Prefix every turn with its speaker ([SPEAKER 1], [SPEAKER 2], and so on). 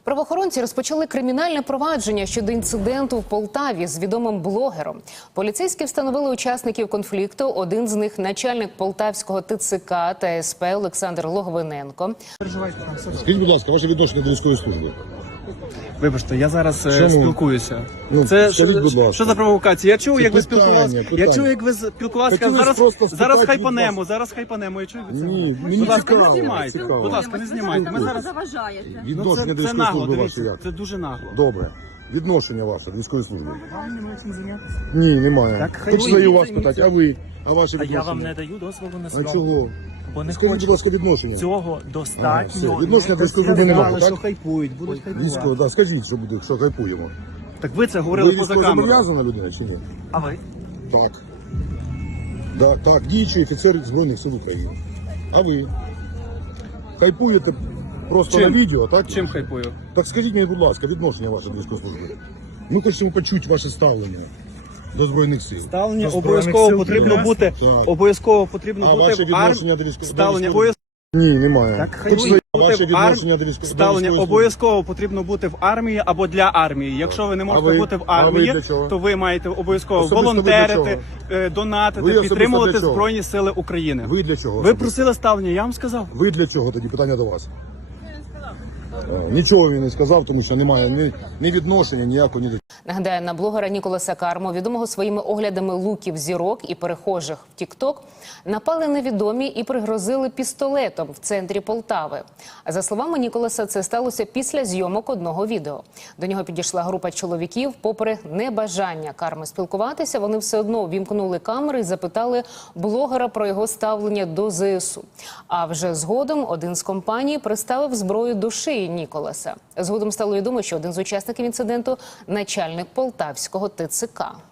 [SPEAKER 1] Правоохоронці розпочали кримінальне провадження щодо інциденту в Полтаві з відомим блогером. Поліцейські встановили учасників конфлікту. Один з них – начальник полтавського ТЦК та СП Олександр Логвиненко.
[SPEAKER 2] Скажіть, будь ласка, ваше відношення до військової служби?
[SPEAKER 3] Вибачте, я зараз спілкуюся.
[SPEAKER 2] Скажіть, будь ласка.
[SPEAKER 3] Що за провокація? Я чув, як ви спілкувалися.
[SPEAKER 2] питання.
[SPEAKER 3] Я чув, як ви спілкувалися. Зараз хайпанемо. Я чую від цього.
[SPEAKER 2] Ні, мені
[SPEAKER 3] Будь ласка,
[SPEAKER 2] цікаво,
[SPEAKER 3] не знімайте.
[SPEAKER 2] цікаво.
[SPEAKER 3] Будь ласка, не знімайте. Ми зараз
[SPEAKER 4] заважаєте.
[SPEAKER 2] Відношення до
[SPEAKER 3] це
[SPEAKER 2] військової
[SPEAKER 3] нагло.
[SPEAKER 2] служби ваше
[SPEAKER 3] Дивіться,
[SPEAKER 2] як?
[SPEAKER 3] це дуже нагло.
[SPEAKER 2] Добре. Відношення ваше до військової служби?
[SPEAKER 3] Вам немає чим зайнятися.
[SPEAKER 2] Ні, немає.
[SPEAKER 3] Так, хай
[SPEAKER 2] Хочу
[SPEAKER 3] ви
[SPEAKER 2] і у вас
[SPEAKER 3] займіться.
[SPEAKER 2] питати, а ви? А ваше
[SPEAKER 5] А
[SPEAKER 2] відношення?
[SPEAKER 5] я вам не даю дозволу на
[SPEAKER 2] А
[SPEAKER 5] зйомку.
[SPEAKER 2] чого?
[SPEAKER 5] Бо не
[SPEAKER 2] Скажіть, будь
[SPEAKER 5] хочу.
[SPEAKER 2] ласка, відношення.
[SPEAKER 5] Цього
[SPEAKER 2] Все,
[SPEAKER 5] достатньо.
[SPEAKER 2] відношення до військової служби немає,
[SPEAKER 3] Сказали, що
[SPEAKER 2] так?
[SPEAKER 3] хайпують, будуть хайпувати.
[SPEAKER 2] Військово, так, скажіть, що буде, що хайпуємо.
[SPEAKER 3] Так ви це
[SPEAKER 2] Ви
[SPEAKER 3] говорили поза
[SPEAKER 2] військово
[SPEAKER 3] камерою.
[SPEAKER 2] зобов'язана людина чи ні?
[SPEAKER 5] А ви?
[SPEAKER 2] Так. Да, так, діючий офіцер Збройних сил України. А ви? Хайпуєте просто
[SPEAKER 3] Чим?
[SPEAKER 2] на відео, так?
[SPEAKER 3] Чим хайпую?
[SPEAKER 2] Так скажіть мені, будь ласка, відношення ваше до військової служби. Ми хочемо почути ваше ставлення до Збройних сил.
[SPEAKER 3] Ставлення
[SPEAKER 2] До
[SPEAKER 3] обов'язково
[SPEAKER 2] Збройних Сил
[SPEAKER 3] потрібно бути.
[SPEAKER 2] Так.
[SPEAKER 3] Обов'язково потрібно
[SPEAKER 2] А
[SPEAKER 3] бути
[SPEAKER 2] ваше
[SPEAKER 3] в
[SPEAKER 2] відношення
[SPEAKER 3] армії.
[SPEAKER 2] до військової
[SPEAKER 3] Ставлення
[SPEAKER 2] служби?
[SPEAKER 3] обов'язково.
[SPEAKER 2] Ні, немає.
[SPEAKER 3] Так, хай
[SPEAKER 2] Точно,
[SPEAKER 3] буде
[SPEAKER 2] ваше
[SPEAKER 3] в армії.
[SPEAKER 2] відношення до військової
[SPEAKER 3] Ставлення
[SPEAKER 2] служби?
[SPEAKER 3] обов'язково потрібно бути в армії або для армії. Якщо ви не можете
[SPEAKER 2] ви?
[SPEAKER 3] бути в
[SPEAKER 2] А ви
[SPEAKER 3] армії,
[SPEAKER 2] для чого?
[SPEAKER 3] то ви маєте обов'язково
[SPEAKER 2] Особисто ви для
[SPEAKER 3] волонтерити,
[SPEAKER 2] Ви
[SPEAKER 3] донатити,
[SPEAKER 2] особисто
[SPEAKER 3] підтримувати
[SPEAKER 2] для чого?
[SPEAKER 3] Збройні Сили України.
[SPEAKER 2] Ви для чого?
[SPEAKER 3] Ви
[SPEAKER 2] особисто?
[SPEAKER 3] просили ставлення, я вам сказав.
[SPEAKER 2] Ви для чого тоді? Питання до вас. Нічого він не сказав, тому що немає ні відношення ніякого, ні до
[SPEAKER 1] Нагадаю, на блогера Ніколаса Карму, відомого своїми оглядами луків, зірок і перехожих в Тік-Ток, напали невідомі і пригрозили пістолетом в центрі Полтави. А за словами Ніколаса, це сталося після зйомок одного відео. До нього підійшла група чоловіків. Попри небажання Карми спілкуватися, вони все одно вімкнули камери і запитали блогера про його ставлення до ЗСУ. А вже згодом один з компаній приставив зброю до шиї Ніколаса. Згодом стало відомо, що один з учасників інциденту – начальник полтавського ТЦК.